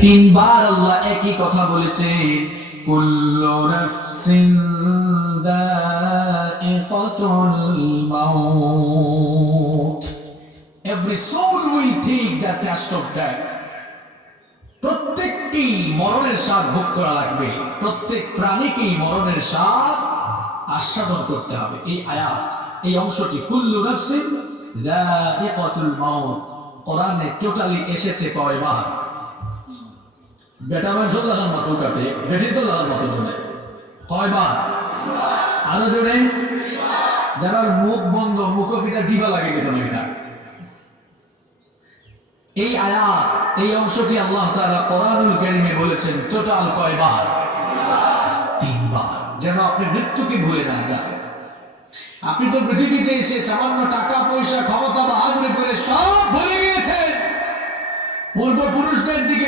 তিনবার আল্লাহ একই কথা বলেছেন, কুল্লু নাফসিন যায়িকাতুল মাউত, every soul will take the taste of death. প্রত্যেকটি মরণের স্বাদ ভোগ করা লাগবে, প্রত্যেক প্রাণীকেই মরণের স্বাদ আস্বাদন করতে হবে। এই আয়াত, এই অংশটি কুল্লু নাফসিন যায়িকাতুল মাউত কোরআনে টোটালি এসেছে কয়বার? বেটা মানুষ লাগার মতো কাতে, বেটি তো লাগার মতো ধরে কয়বার? আরো জোরে। যারা মুখ বন্ধ, মুখপিটা ডিভা লাগে গেছে না। এই আয়াত, এই অংশটি আল্লাহ তাআলা কোরআনুল কারীমে বলেছেন টোটাল কয়বার? তিনবার। যেন আপনি মৃত্যুকে ভুলে না যান। আপনি তো পৃথিবীতে এসে সামান্য টাকা পয়সা ক্ষমতা বাহাদুরি করে সব ভুলে গিয়েছেন। পূর্বপুরুষদের দিকে